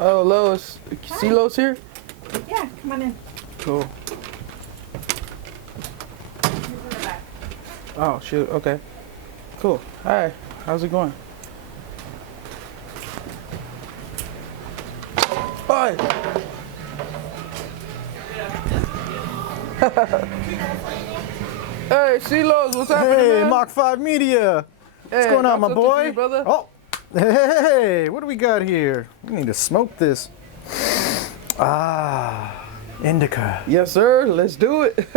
Oh, Lois. See Lois here? Yeah, come on in. Cool. Oh, shoot. Okay. Cool. Hi. How's it going? Hi. Hey, C-Los, what's happening, Hey, man? Mach 5 Media. What's going on, my boy? You, brother? Oh, hey, what do we got here? We need to smoke this. Ah, indica. Yes, sir. Let's do it.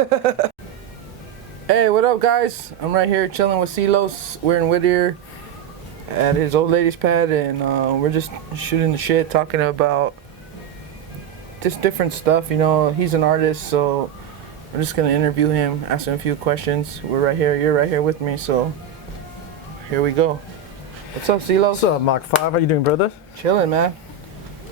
Hey, what up, guys? I'm right here chilling with C-Los. We're in Whittier at his old lady's pad, and we're just shooting the shit, talking about just different stuff. You know, he's an artist, so we're just gonna interview him, ask him a few questions. We're right here. You're right here with me, so here we go. What's up, C-Los? What's up, Mach 5? How you doing, brother? Chilling, man.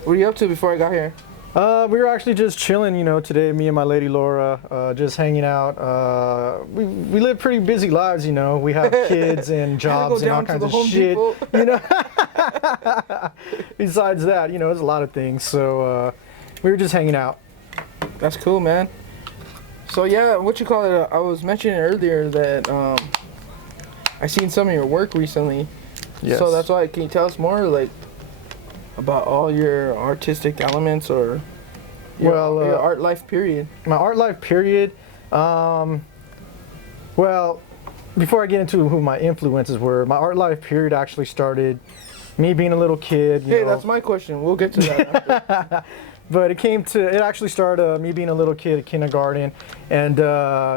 What are you up to before I got here? We were actually just chilling, you know, today, me and my lady Laura, just hanging out. We live pretty busy lives, you know. We have kids and jobs and all kinds of shit, you know. Besides that, you know, there's a lot of things. So we were just hanging out. That's cool, man. So yeah, what you call it? I was mentioning earlier that I seen some of your work recently. Yes. So that's why. Can you tell us more, like, about all your artistic elements or your, your art life period? My art life period. Well, before I get into who my influences were, my art life period actually started me being a little kid. Hey, that's my question. We'll get to that after. But it actually started me being a little kid at kindergarten and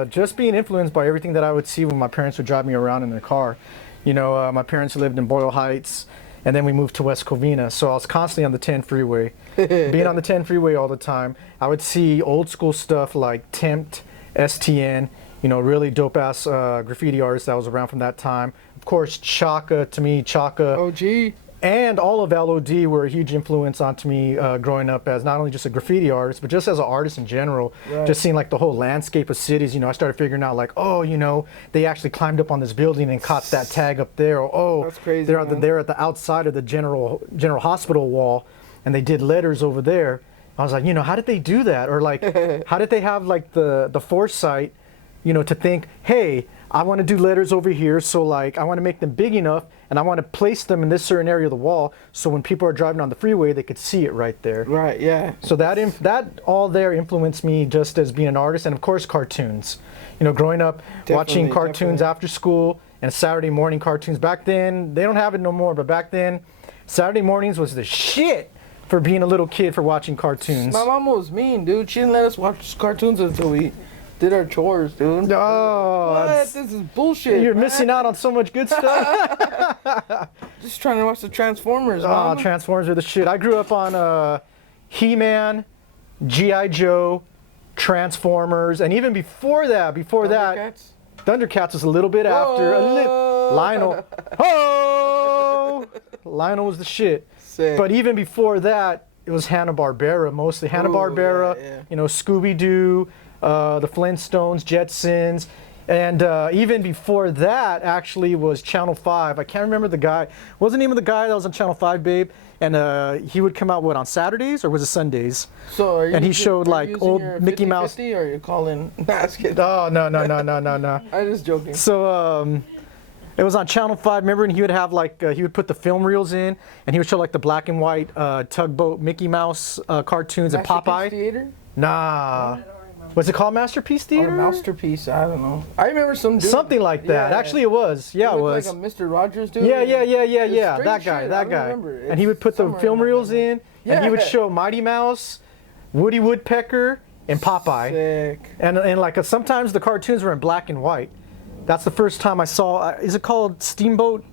just being influenced by everything that I would see when my parents would drive me around in their car. You know, my parents lived in Boyle Heights, and then we moved to West Covina, so I was constantly on the 10 freeway. Being on the 10 freeway all the time, I would see old school stuff like Tempt, STN, you know, really dope-ass graffiti artists that was around from that time. Of course, Chaka, to me, Chaka. OG. And all of LOD were a huge influence onto me growing up as not only just a graffiti artist, but just as an artist in general. Right. Just seeing like the whole landscape of cities, you know, I started figuring out like, oh, you know, they actually climbed up on this building and caught that tag up there. Or, oh, that's crazy, they're at the outside of the general hospital wall and they did letters over there. I was like, you know, how did they do that? Or like, how did they have like the foresight, you know, to think, hey, I want to do letters over here, so like I want to make them big enough and I want to place them in this certain area of the wall so when people are driving on the freeway they could see it right there. Right, yeah. So that all there influenced me just as being an artist, and of course cartoons. You know, growing up watching cartoons after school and Saturday morning cartoons. Back then, they don't have it no more, but back then Saturday mornings was the shit for being a little kid for watching cartoons. My mom was mean, dude. She didn't let us watch cartoons until we did our chores, dude. Oh, what? This is bullshit. You're missing out on so much good stuff. Just trying to watch the Transformers, Oh, Mom. Transformers are the shit. I grew up on He-Man, G.I. Joe, Transformers, and even before that, Thundercats was a little bit after. Lionel. Oh! Lionel was the shit. Sick. But even before that, it was Hanna-Barbera, mostly. Hanna-Barbera, yeah. you know, Scooby-Doo, the Flintstones, Jetsons, and even before that actually was Channel 5. I can't remember the guy. What was the name of the guy that was on Channel 5, babe? And he would come out, what, on Saturdays or was it Sundays? So are you and he showed like old Mickey Mouse. Or are you calling basket? Oh, no. I'm just joking. So it was on Channel 5, remember, and he would have like, he would put the film reels in, and he would show like the black and white tugboat Mickey Mouse cartoons and Popeye. Theater? Nah. Was it called Masterpiece Theater? Or Masterpiece, I don't know. I remember some dude. Something like that. Yeah. Actually, it was. Yeah, it was. Like a Mr. Rogers dude. Yeah. That Shit, guy. And he would put the film reels in, and he would show Mighty Mouse, Woody Woodpecker, and Popeye. Sick. And like sometimes the cartoons were in black and white. That's the first time I saw. Is it called Steamboat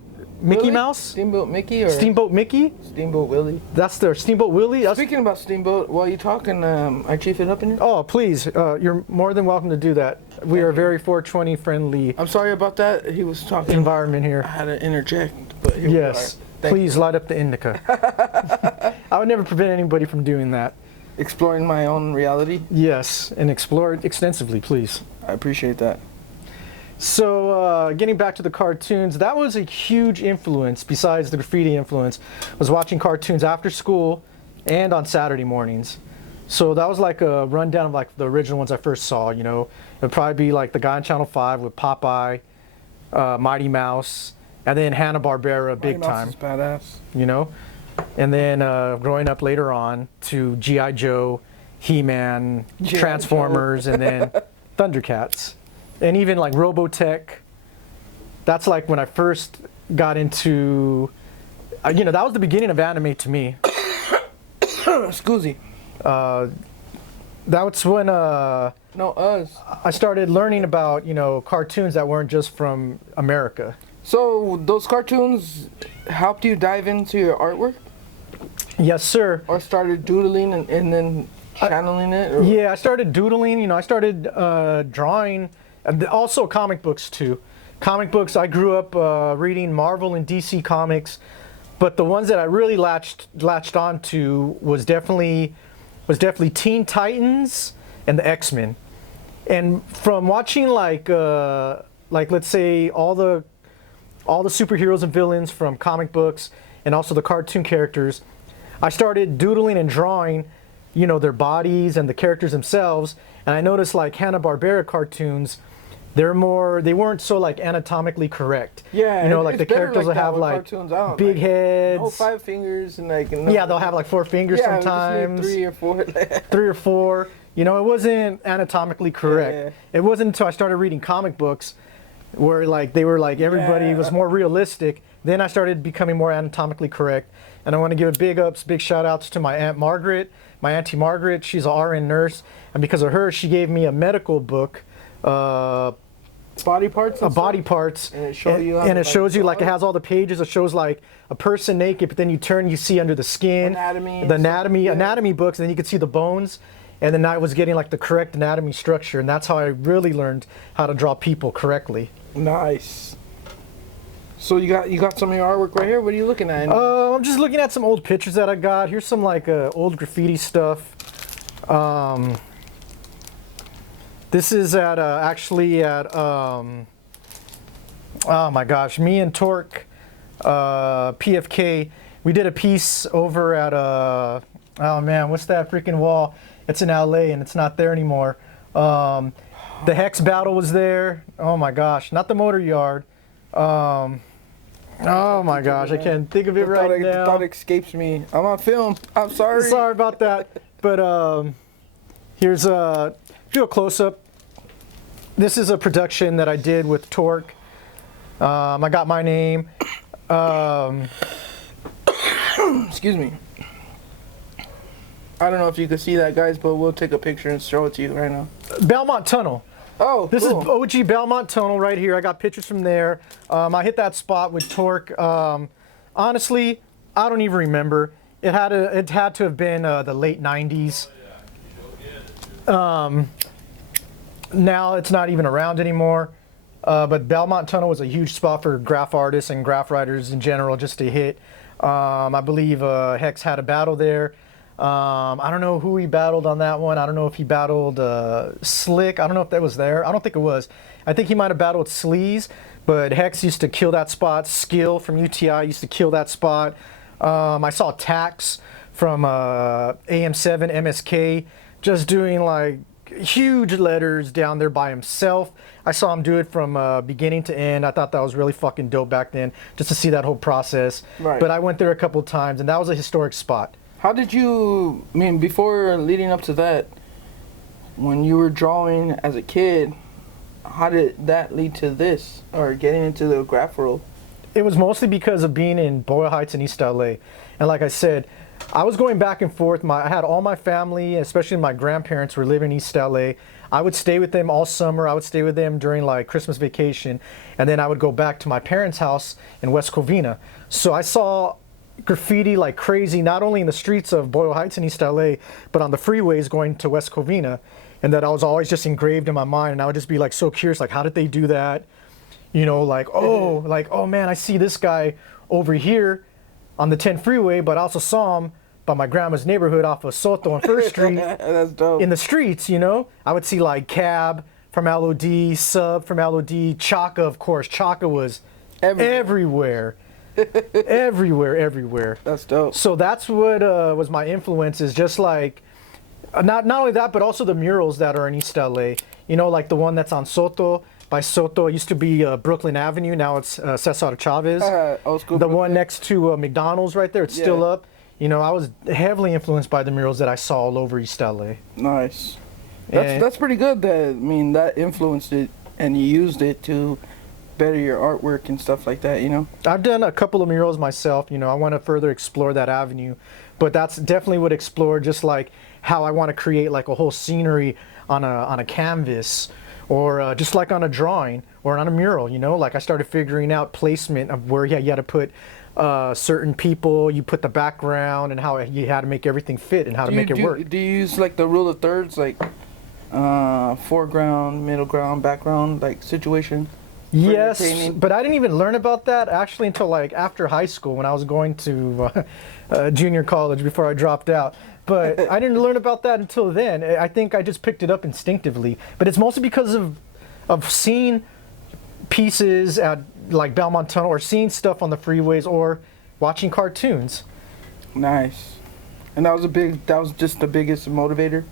Mickey Willie? Mouse? Steamboat Mickey or Steamboat Mickey? Steamboat Willie. That's their Steamboat Willie. Speaking about Steamboat, while you talking, I chief it up in here. Oh, please, you're more than welcome to do that. We are very 420 friendly. I'm sorry about that. He was talking environment here. I had to interject, but here yes, please light up the indica. I would never prevent anybody from doing that. Exploring my own reality. Yes, and explore it extensively, please. I appreciate that. So getting back to the cartoons, that was a huge influence besides the graffiti influence. I was watching cartoons after school and on Saturday mornings. So that was like a rundown of like the original ones I first saw, you know. It would probably be like the guy on Channel 5 with Popeye, Mighty Mouse, and then Hanna-Barbera big Mighty Mouse time, is badass. you know. And then growing up later on to G.I. Joe, He-Man, G.I. Transformers, and then Thundercats. And even like Robotech. That's like when I first got into, you know, that was the beginning of anime to me. Excuse me. That's when No, us. I started learning about, you know, cartoons that weren't just from America. So those cartoons helped you dive into your artwork, Yes, sir. or started doodling and then channeling it? Or? Yeah, I started doodling, you know, I started drawing, and also comic books too. Comic books, I grew up reading Marvel and DC comics, but the ones that I really latched on to was definitely Teen Titans and the X-Men. And from watching like let's say all the superheroes and villains from comic books and also the cartoon characters, I started doodling and drawing, you know, their bodies and the characters themselves. And I noticed like Hanna-Barbera cartoons, they weren't so like anatomically correct. Yeah, you know, like it's the better characters will that have with like cartoons. I don't big like, heads. No 5 fingers and like. No, Yeah, they'll have like 4 fingers yeah, we just need sometimes. 3 or 4. 3 or 4. You know, it wasn't anatomically correct. Yeah. It wasn't until I started reading comic books where like they were like everybody Yeah. was more realistic. Then I started becoming more anatomically correct. And I want to give a big shout outs to my Aunt Margaret, my Auntie Margaret. She's an RN nurse, and because of her, she gave me a medical book, Body parts. And body stuff? parts, And it shows you how and to, it shows you like it draw has all the pages. It shows like a person naked, but then you turn, you see under the skin, Anatomy and the stuff, anatomy, yeah. anatomy books, and then you could see the bones. And then I was getting like the correct anatomy structure, and that's how I really learned how to draw people correctly. Nice. So you got some of your artwork right here. What are you looking at? I'm just looking at some old pictures that I got. Here's some like old graffiti stuff. This is actually at oh my gosh, me and Torque, PFK. We did a piece over at oh man, what's that freaking wall? It's in LA and it's not there anymore. The Hex battle was there. Oh my gosh, not the Motor Yard. Oh my gosh, I can't think of it right now. The thought escapes me. I'm on film. I'm sorry. Sorry about that. But here's a do a close up. This is a production that I did with Torque. I got my name. Excuse me. I don't know if you can see that, guys, but we'll take a picture and show it to you right now. Belmont Tunnel. Oh, This cool. is OG Belmont Tunnel right here. I got pictures from there. I hit that spot with Torque. Honestly, I don't even remember. It had to have been the late 90s. Now it's not even around anymore. But Belmont Tunnel was a huge spot for graph artists and graph writers in general just to hit. I believe Hex had a battle there. I don't know who he battled on that one. I don't know if he battled Slick. I don't know if that was there. I don't think it was. I think he might have battled Sleaze, but Hex used to kill that spot. Skill from UTI used to kill that spot. I saw Tax from AM7 MSK just doing like huge letters down there by himself. I saw him do it from beginning to end. I thought that was really fucking dope back then, just to see that whole process. Right. But I went there a couple times, and that was a historic spot. How did you, I mean, before leading up to that, when you were drawing as a kid, how did that lead to this, or getting into the graph world? It was mostly because of being in Boyle Heights in East LA. And like I said, I was going back and forth. I had all my family, especially my grandparents, were living in East LA. I would stay with them all summer. I would stay with them during like Christmas vacation. And then I would go back to my parents' house in West Covina. So I saw graffiti like crazy, not only in the streets of Boyle Heights in East LA, but on the freeways going to West Covina. And that I was always just engraved in my mind. And I would just be like so curious, like, how did they do that? You know, like, oh man, I see this guy over here on the 10 freeway, but I also saw him by my grandma's neighborhood off of Soto and First Street That's dope. in the streets, you know? I would see like Cab from LOD, Sub from LOD, Chaka, of course. Chaka was everywhere. Everywhere. That's dope. So that's what was my influence, is just like, not only that, but also the murals that are in East LA. You know, like the one that's on Soto, by Soto. It used to be Brooklyn Avenue, now it's Cesar Chavez. Old school The Brooklyn. one next to McDonald's right there, it's still Yeah. up. You know, I was heavily influenced by the murals that I saw all over East LA. Nice. And- That's pretty good. That, I mean, that influenced it, and you used it to better your artwork and stuff like that. You know. I've done a couple of murals myself. You know, I want to further explore that avenue, but that's definitely would explore just like how I want to create like a whole scenery on a canvas, or just like on a drawing or on a mural. You know, like I started figuring out placement of where you had to put certain people, you put the background, and how you had to make everything fit and how to make it work. Do you use like the rule of thirds, like foreground, middle ground, background, like situation? Yes, painting? but I didn't even learn about that actually until like after high school, when I was going to junior college before I dropped out. But I didn't learn about that until then. I think I just picked it up instinctively. But it's mostly because of seeing pieces at like Belmont Tunnel, or seeing stuff on the freeways, or watching cartoons. Nice. And that was just the biggest motivator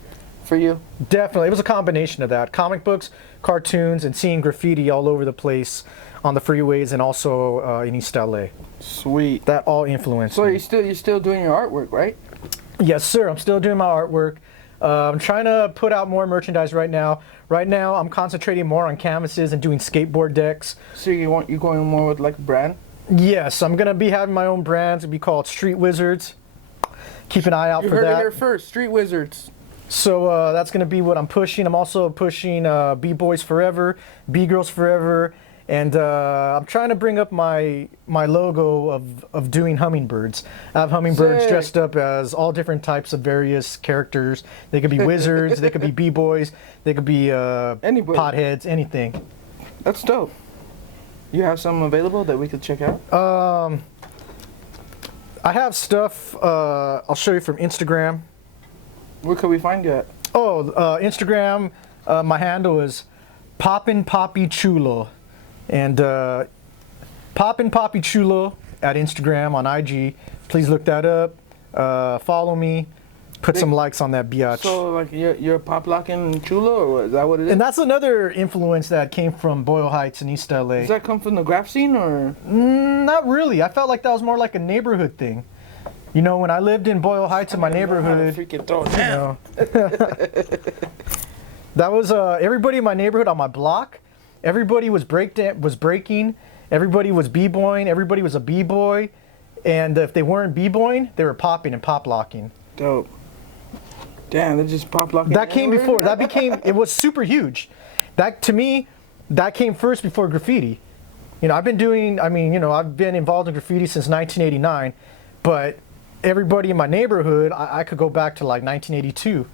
for you? Definitely. It was a combination of that. Comic books, cartoons, and seeing graffiti all over the place on the freeways, and also in East LA. Sweet. That all influenced So me. you're still doing your artwork, right? Yes, sir. I'm still doing my artwork. I'm trying to put out more merchandise right now. Right now, I'm concentrating more on canvases and doing skateboard decks. So you going more with like a brand? Yes, I'm going to be having my own brand. It'll be called Street Wizards. Keep an eye out You for heard it that. here first. Street Wizards. So that's going to be what I'm pushing. I'm also pushing B-Boys Forever, B-Girls Forever, and I'm trying to bring up my logo of doing hummingbirds. I have hummingbirds Sick. dressed up as all different types of various characters. They could be wizards, they could be B-Boys, they could be Anybody. potheads, anything. That's dope. You have some available that we could check out? I have stuff, I'll show you from Instagram. Where could we find you at? Oh, Instagram, my handle is Poppin' Poppy Chulo. And Poppin' Poppy Chulo at Instagram on IG. Please look that up. Follow me. Put some likes on that biatch. So like you're pop locking chulo, or what? Is that what it is? And that's another influence that came from Boyle Heights in East LA. Does that come from the graph scene, or? Not really. I felt like that was more like a neighborhood thing. You know, when I lived in Boyle Heights in my neighborhood, Freaking throw it you down. know, that was everybody in my neighborhood on my block. Everybody was breaking. Everybody was b-boying. Everybody was a b-boy, and if they weren't b-boying, they were popping and pop locking. Dope. Damn, they just pop locking. That came everywhere? before. That became. It was super huge. That, to me, that came first before graffiti. You know, I've been doing. I mean, you know, I've been involved in graffiti since 1989, but everybody in my neighborhood, I could go back to like 1982.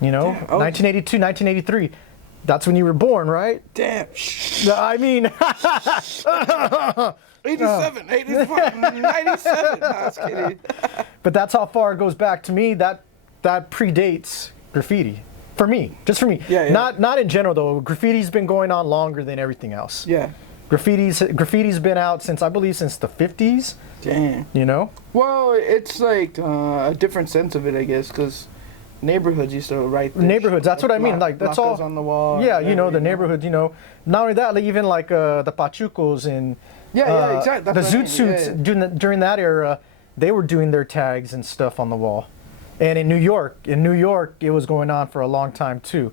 You know, Damn, oh. 1982, 1983. That's when you were born, right? Damn. I mean, 87, 85, 97. No, I was kidding. but that's how far it goes back. To me, that predates graffiti. For me, just for me. Yeah. Not in general though. Graffiti's been going on longer than everything else. Yeah. Graffiti's been out since, I believe, since the 50s. Damn. You know? Well, it's like a different sense of it, I guess, because neighborhoods used to write. their Neighborhoods, shit, that's what I mean. Like, that's blockers all. on the wall. Yeah, and you know, the whatever, neighborhood. You know, not only that, like even like the Pachucos and Yeah, exactly. the That's what I Zoot mean. Suits Yeah. during that era, they were doing their tags and stuff on the wall. And in New York, it was going on for a long time too.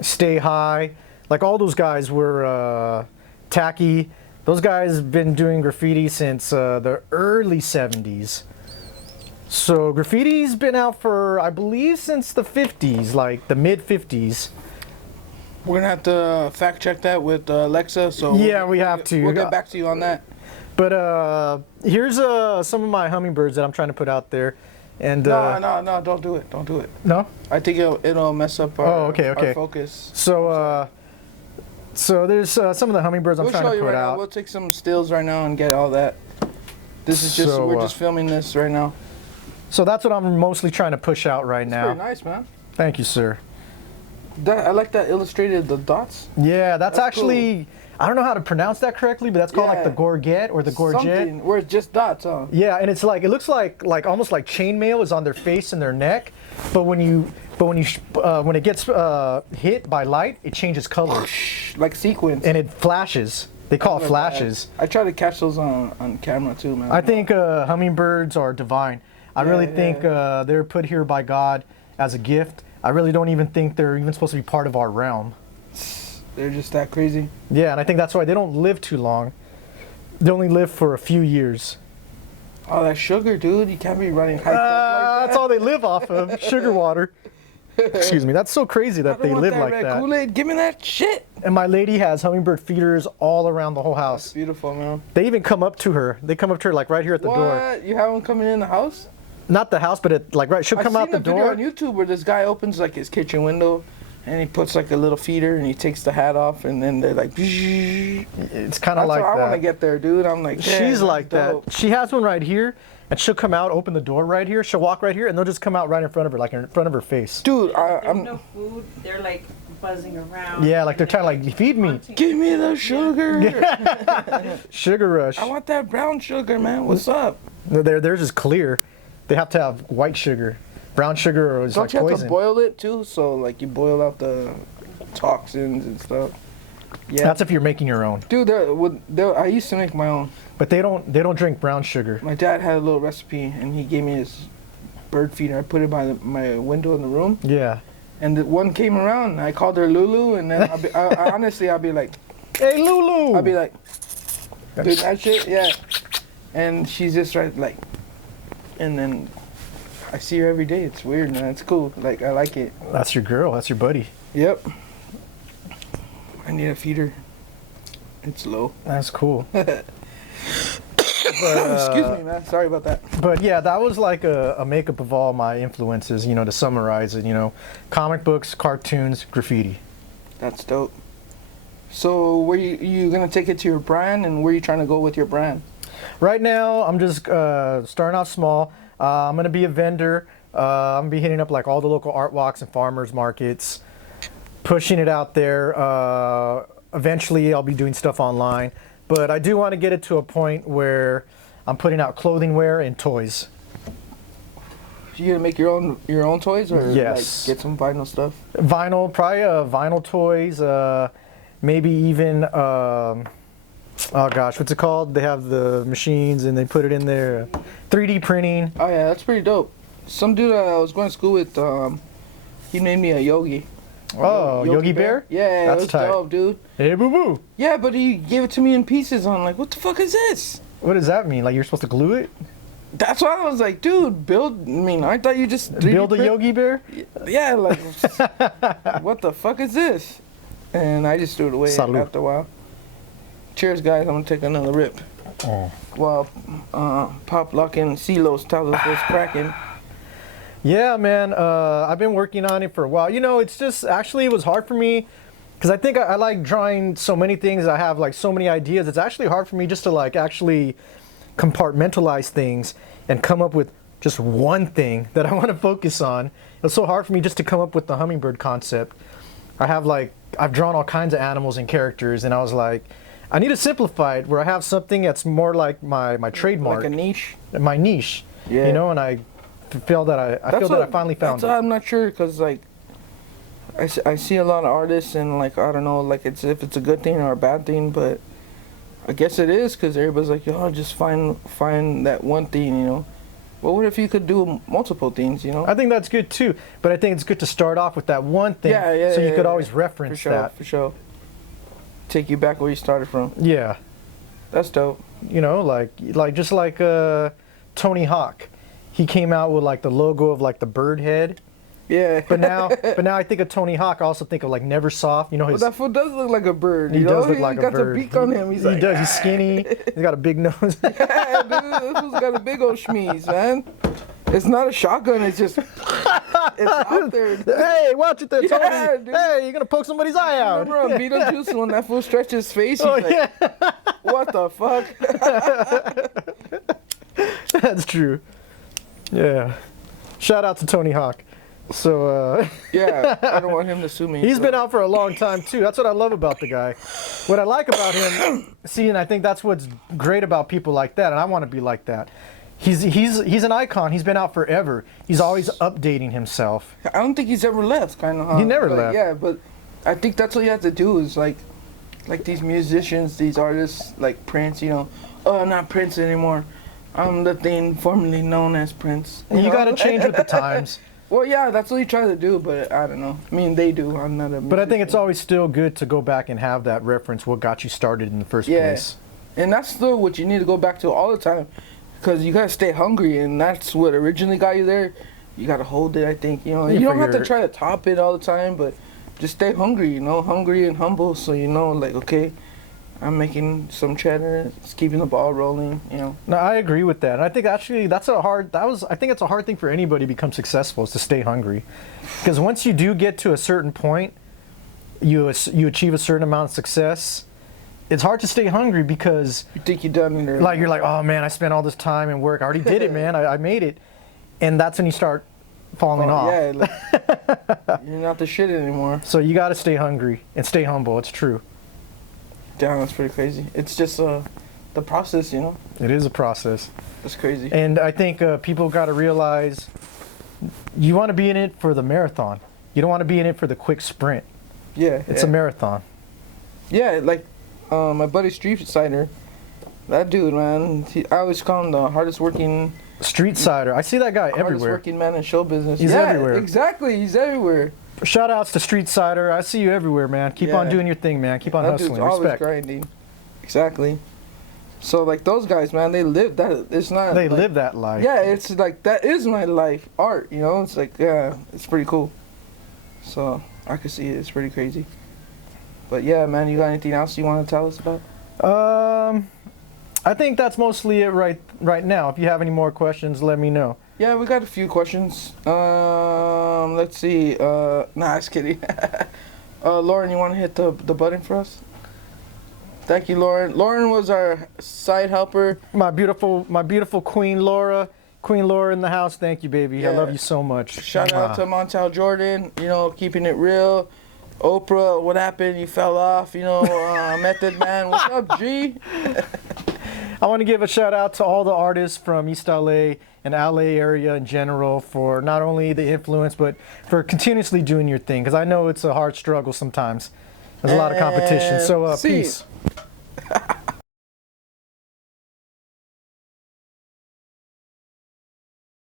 Stay High, like all those guys were Tacky. Those guys have been doing graffiti since the early 70s. So graffiti's been out for, I believe, since the 50s, like the mid 50s. We're gonna have to fact check that with Alexa. So Yeah, we have to. We'll get back to you on that. But here's some of my hummingbirds that I'm trying to put out there. And No, don't do it. Don't do it. no? I think it'll mess up our, okay. our focus. So there's some of the hummingbirds I'm We'll trying show to you put right now. out. We'll take some stills right now and get all that. This is just, So, we're just filming this right now. So that's what I'm mostly trying to push out right It's now. pretty nice, man. Thank you, sir. I like that illustrated, the dots. Yeah, that's That's actually, I don't know how to pronounce that correctly, but that's called like the Yeah. gorget or the gorget. Something where it's just dots, huh? Yeah, and it's like, it looks like almost like chainmail is on their face and their neck, but when it gets hit by light, it changes color Like sequins. and it flashes. They call it Like flashes. that. I try to catch those on camera too, man. I think hummingbirds are divine. I really think they're put here by God as a gift. I really don't even think they're even supposed to be part of our realm. They're just that crazy. Yeah, and I think that's why they don't live too long. They only live for a few years. Oh, that sugar, dude. You can't be running hyped up like that. That's all they live off of, sugar water. Excuse me. That's so crazy I that don't they want live that like red that. Kool-Aid. Give me that shit. And my lady has hummingbird feeders all around the whole That's house. beautiful, man. They even come up to her. They come up to her like right here at the door. What? You have them coming in the house? Not the house, but it like right. She'll come out the I've seen a door. video on YouTube where this guy opens like his kitchen window and he puts like a little feeder and he takes the hat off and then they're like. It's kind of That's like what I want to that. get there, dude. I'm like, damn, She's that's like dope. that. She has one right here, and she'll come out, open the door right here. She'll walk right here, and they'll just come out right in front of her, like in front of her face. Dude, There's I'm. no food. They're like buzzing around. Yeah, like they're trying to like feed me. Give me the sugar. Sugar rush. I want that brown sugar, man. What's up? Theirs is clear. They have to have white sugar. Brown sugar is Don't like you have poison. to boil it too? So like you boil out the toxins and stuff. Yeah. That's if you're making your own. Dude, I used to make my own. But they don't drink brown sugar. My dad had a little recipe and he gave me his bird feeder. I put it by my window in the room. Yeah. And the one came around and I called her Lulu and then honestly I'll be like, Hey Lulu. I'll be like, dude, that shit, yeah. And she's just right like, and then I see her every day. It's weird, man. It's cool. Like I like it. That's your girl. That's your buddy. Yep. I need a feeder. It's low. That's cool. Excuse me, man. Sorry about that. But yeah, that was like a makeup of all my influences, you know, to summarize it, you know, comic books, cartoons, graffiti. That's dope. So where you gonna take it to your brand and where you trying to go with your brand? Right now, I'm just starting off small. I'm going to be a vendor. I'm going to be hitting up like all the local art walks and farmers markets, pushing it out there. Eventually, I'll be doing stuff online. But I do want to get it to a point where I'm putting out clothing wear and toys. You gonna make your own toys or Yes. like get some vinyl stuff? Vinyl, probably vinyl toys, maybe even, oh gosh, what's it called? They have the machines and they put it in there. 3D printing. Oh yeah, that's pretty dope. Some dude I was going to school with, he made me a yogi. Oh, Yogi Bear? Yeah, That's it was tight. dope, dude. Hey, boo boo. Yeah, but he gave it to me in pieces. I'm like, what the fuck is this? What does that mean? Like you're supposed to glue it? That's why I was like, dude, build. I mean, I thought you just 3D Build a print- Yogi Bear? Yeah, like, what the fuck is this? And I just threw it away Salud. after a while. Cheers, guys. I'm gonna take another rip. Oh. While Pop Lock and Silos tells us what's cracking. Yeah, man. I've been working on it for a while. You know, it's just actually it was hard for me because I think I like drawing so many things. I have like so many ideas. It's actually hard for me just to like actually compartmentalize things and come up with just one thing that I want to focus on. It's so hard for me just to come up with the hummingbird concept. I've drawn all kinds of animals and characters, and I was like, I need to simplify it where I have something that's more like my trademark, Like a niche. my niche. Yeah. You know, and I feel that I finally found that's it. why I'm not sure because like I see a lot of artists and like I don't know like it's if it's a good thing or a bad thing, but I guess it is because everybody's like, yo, just find that one thing, you know. But what if you could do multiple things, you know? I think that's good too, but I think it's good to start off with that one thing, Yeah, so you yeah, could yeah. always For reference sure, that. for sure. Take you back where you started from. Yeah, That's dope. you know, like just like Tony Hawk, he came out with like the logo of like the bird head, Yeah. but now I think of Tony Hawk, I also think of like Neversoft. You know, But his that fool does look like a bird. he You know? does look like He's a got bird. the beak on him. He's he like, does. He's skinny. He's got a big nose. yeah, dude, this fool's got a big old schmeeze, man. It's not a shotgun. It's just it's out there. Dude. Hey, watch it there, Tony. Yeah, dude. Hey, you're gonna poke somebody's eye out. Remember on Beetlejuice when that fool stretched his face? He's Oh, like, yeah. what the fuck? That's true. Yeah. Shout out to Tony Hawk. So Yeah, I don't want him to sue me. he's so- been out for a long time too. That's what I love about the guy. What I like about him, see, and I think that's what's great about people like that, and I want to be like that. He's an icon. He's been out forever. He's always updating himself. I don't think he's ever left, kind of. He never But left. Yeah, but I think that's what you have to do is like these musicians, these artists, like Prince. You know, oh, I'm not Prince anymore. I'm the thing formerly known as Prince. You know? got to change with the times. Well, yeah, that's what you try to do, but I don't know. I mean, they do. I'm not a. But I think it's musician. always still good to go back and have that reference, what got you started in the first Yeah. place. And that's still what you need to go back to all the time, because you gotta stay hungry, and that's what originally got you there. You gotta hold it, I think. You know, Yeah, you don't for have to your- try to top it all the time, but just stay hungry. You know, hungry and humble, so you know, like, okay, I'm making some cheddar. It's keeping the ball rolling. You know. No, I agree with that. And I think actually I think it's a hard thing for anybody to become successful is to stay hungry. Because once you do get to a certain point, you achieve a certain amount of success, it's hard to stay hungry because You think you're done in there? like you're like, oh man, I spent all this time and work. I already did it, man. I made it. And that's when you start falling off. Yeah, like, you're not the shit anymore. So you got to stay hungry and stay humble. It's true. Damn, that's pretty crazy. It's just the process, you know. It is a process. It's crazy. And I think people got to realize you want to be in it for the marathon. You don't want to be in it for the quick sprint. Yeah, It's yeah. a marathon. Yeah, like my buddy Street Sider, that dude, man. I always call him the hardest working, Street Sider. I see that guy hardest everywhere. working man in show business. He's yeah, everywhere. Exactly, he's everywhere. Shout outs to Street Sider. I see you everywhere, man. Keep on Yeah. doing your thing, man. Keep on That hustling. dude's always Respect. grinding. Exactly. So like those guys, man, they live that. It's not. They like- live that life. Yeah, it's like that is my life, art. You know, it's like yeah, it's pretty cool. So I could see it. It's pretty crazy. But yeah, man, you got anything else you want to tell us about? I think that's mostly it right now. If you have any more questions, let me know. Yeah, we got a few questions. Let's see. Nah, just kidding. Lauren, you want to hit the button for us? Thank you, Lauren. Lauren was our side helper. My beautiful Queen Laura. Queen Laura in the house. Thank you, baby. I Yeah. love you so much. Shout out to Mwah. Montel Jordan. You know, keeping it real. Oprah, what happened? You fell off. You know, Method Man. What's up, G? I want to give a shout out to all the artists from East LA and LA area in general for not only the influence, but for continuously doing your thing. Because I know it's a hard struggle sometimes. There's a lot of competition. So And see. peace.